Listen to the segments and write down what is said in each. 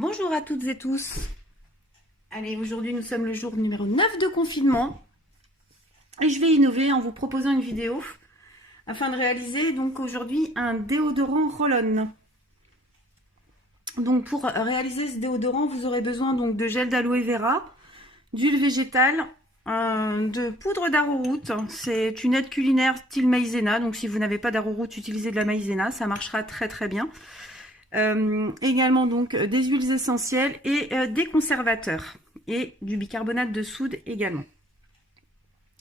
Bonjour à toutes et tous. Allez, aujourd'hui nous sommes le jour numéro 9 de confinement et je vais innover en vous proposant une vidéo afin de réaliser donc aujourd'hui un déodorant roll-on. Donc pour réaliser ce déodorant, vous aurez besoin donc de gel d'aloe vera, d'huile végétale, de poudre d'arrowroot. C'est une aide culinaire style maïzena, donc si vous n'avez pas d'arrowroot, utilisez de la maïzena, ça marchera très bien. Également donc des huiles essentielles et des conservateurs et du bicarbonate de soude également.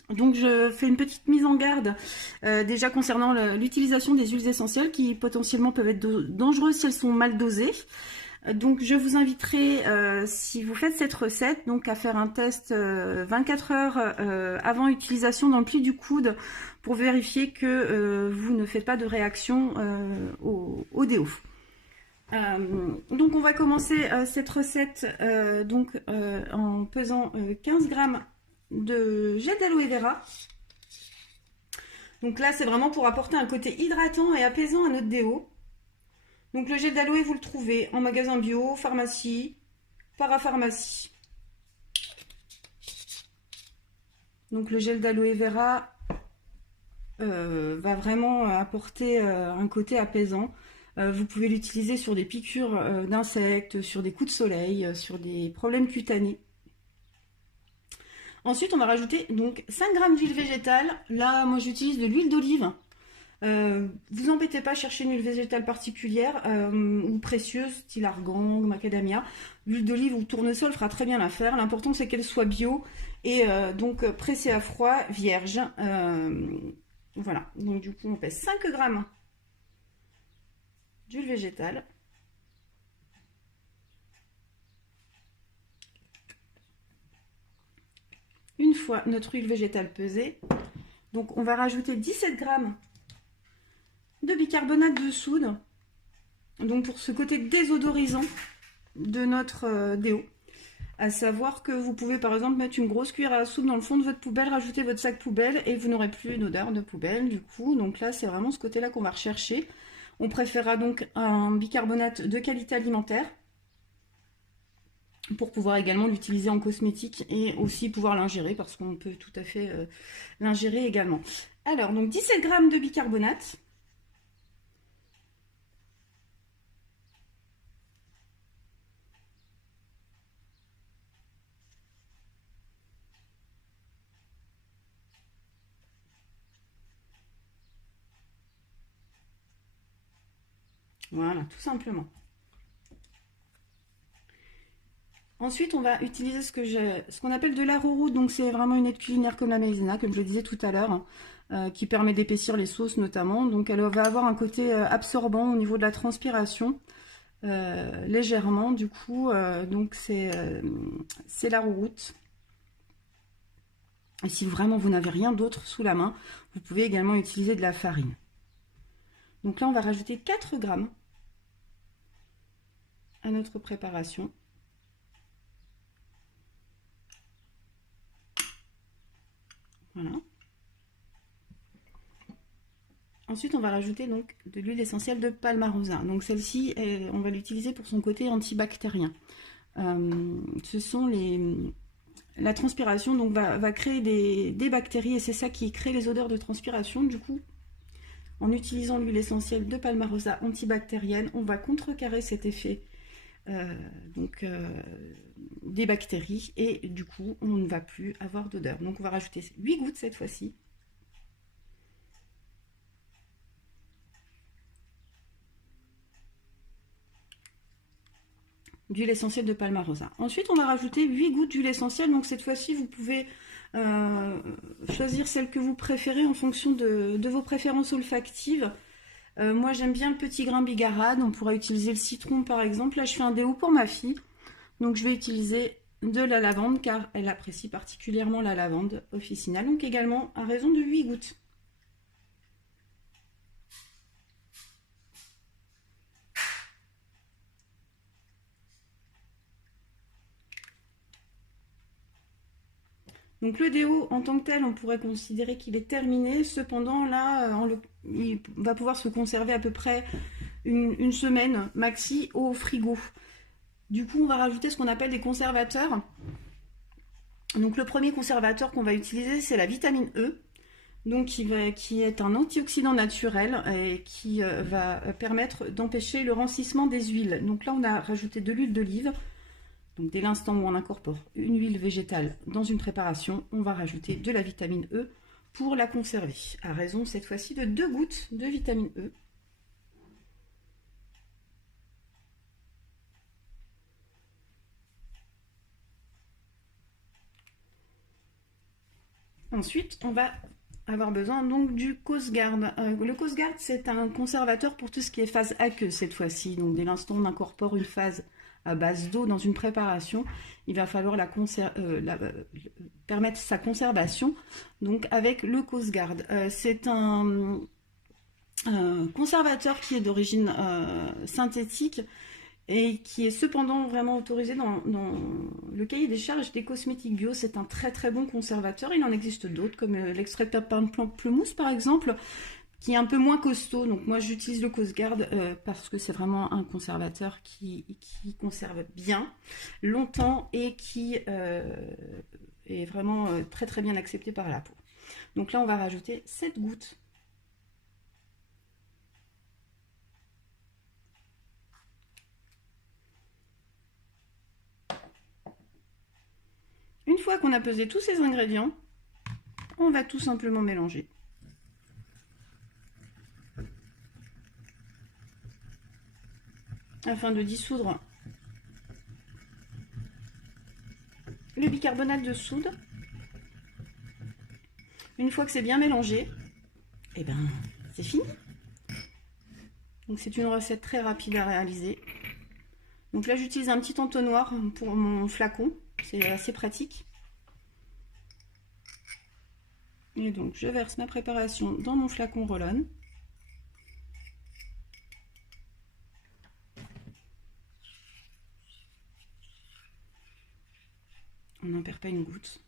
Donc je fais une petite mise en garde déjà concernant l'utilisation des huiles essentielles qui potentiellement peuvent être dangereuses si elles sont mal dosées. Donc je vous inviterai, si vous faites cette recette, donc à faire un test 24 heures avant utilisation dans le pli du coude pour vérifier que vous ne faites pas de réaction au déo. Donc on va commencer cette recette en pesant 15 grammes de gel d'aloe vera. Donc là c'est vraiment pour apporter un côté hydratant et apaisant à notre déo. Donc le gel d'aloe vous le trouvez en magasin bio, pharmacie, parapharmacie. Donc le gel d'aloe vera va vraiment apporter un côté apaisant. Vous pouvez l'utiliser sur des piqûres d'insectes, sur des coups de soleil, sur des problèmes cutanés. Ensuite, on va rajouter donc 5 g d'huile végétale. Là, moi, j'utilise de l'huile d'olive. Vous embêtez pas à chercher une huile végétale particulière ou précieuse, style argan, macadamia. L'huile d'olive ou tournesol fera très bien l'affaire. L'important, c'est qu'elle soit bio et donc pressée à froid, vierge. Voilà. Donc, du coup, on pèse 5 g d'huile végétale. Une fois notre huile végétale pesée, donc on va rajouter 17 g de bicarbonate de soude, donc pour ce côté désodorisant de notre déo. À savoir que vous pouvez par exemple mettre une grosse cuillère à soupe dans le fond de votre poubelle, rajouter votre sac poubelle et vous n'aurez plus d'odeur de poubelle du coup. Donc là c'est vraiment ce côté là qu'on va rechercher. On préférera donc un bicarbonate de qualité alimentaire pour pouvoir également l'utiliser en cosmétique et aussi pouvoir l'ingérer parce qu'on peut tout à fait l'ingérer également. Alors donc 17 g de bicarbonate. Voilà, tout simplement. Ensuite, on va utiliser ce qu'on appelle de l'arrowroot. Donc, c'est vraiment une aide culinaire comme la maïzena, comme je le disais tout à l'heure, qui permet d'épaissir les sauces notamment. Donc, elle va avoir un côté absorbant au niveau de la transpiration, légèrement. Du coup, donc c'est l'arrowroot. Et si vraiment vous n'avez rien d'autre sous la main, vous pouvez également utiliser de la farine. Donc là, on va rajouter 4 g à notre préparation. Voilà. Ensuite, on va rajouter donc de l'huile essentielle de palmarosa. Donc celle-ci, on va l'utiliser pour son côté antibactérien. La transpiration donc va créer des bactéries et c'est ça qui crée les odeurs de transpiration. Du coup, en utilisant l'huile essentielle de palmarosa antibactérienne, on va contrecarrer cet effet des bactéries et du coup on ne va plus avoir d'odeur. Donc on va rajouter 8 gouttes cette fois-ci. D'huile essentielle de palmarosa. Ensuite on va rajouter 8 gouttes d'huile essentielle. Donc cette fois-ci vous pouvez choisir celle que vous préférez en fonction de vos préférences olfactives. Moi j'aime bien le petit grain bigarade, on pourrait utiliser le citron par exemple. Là je fais un déo pour ma fille, donc je vais utiliser de la lavande car elle apprécie particulièrement la lavande officinale, donc également à raison de 8 gouttes. Donc le déo en tant que tel, on pourrait considérer qu'il est terminé. Cependant, là, il va pouvoir se conserver à peu près une semaine maxi au frigo. Du coup, on va rajouter ce qu'on appelle des conservateurs. Donc le premier conservateur qu'on va utiliser, c'est la vitamine E. Donc qui est un antioxydant naturel et qui va permettre d'empêcher le rancissement des huiles. Donc là, on a rajouté de l'huile d'olive. Donc dès l'instant où on incorpore une huile végétale dans une préparation, on va rajouter de la vitamine E pour la conserver, à raison cette fois-ci de 2 gouttes de vitamine E. Ensuite, on va avoir besoin donc du Cosguard. Le Cosguard, c'est un conservateur pour tout ce qui est phase aqueuse cette fois-ci. Donc dès l'instant où on incorpore une phase à base d'eau dans une préparation, il va falloir permettre sa conservation donc avec le Cosguard. C'est un conservateur qui est d'origine synthétique et qui est cependant vraiment autorisé dans le cahier des charges des cosmétiques bio. C'est un très très bon conservateur. Il en existe d'autres comme l'extrait de pamplemousse par exemple, qui est un peu moins costaud. Donc moi j'utilise le Cosguard parce que c'est vraiment un conservateur qui conserve bien, longtemps et qui est vraiment très très bien accepté par la peau. Donc là on va rajouter 7 gouttes. Une fois qu'on a pesé tous ces ingrédients, on va tout simplement mélanger. Afin de dissoudre le bicarbonate de soude. Une fois que c'est bien mélangé, et ben c'est fini. Donc c'est une recette très rapide à réaliser. Donc là j'utilise un petit entonnoir pour mon flacon, c'est assez pratique. Et donc je verse ma préparation dans mon flacon Roll-On. On n'en perd pas une goutte.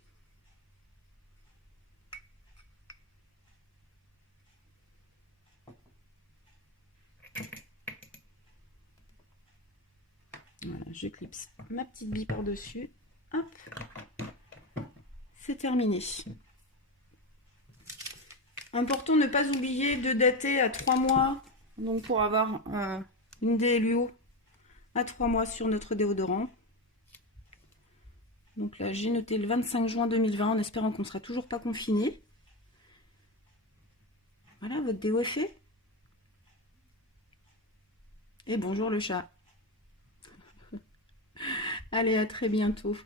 Voilà, je clipse ma petite bille par-dessus. Hop, c'est terminé. Important de ne pas oublier de dater à 3 mois, donc pour avoir une DLUO à 3 mois sur notre déodorant. Donc là, j'ai noté le 25 juin 2020 en espérant qu'on ne sera toujours pas confiné. Voilà, votre déo est fait. Et bonjour le chat. Allez, à très bientôt.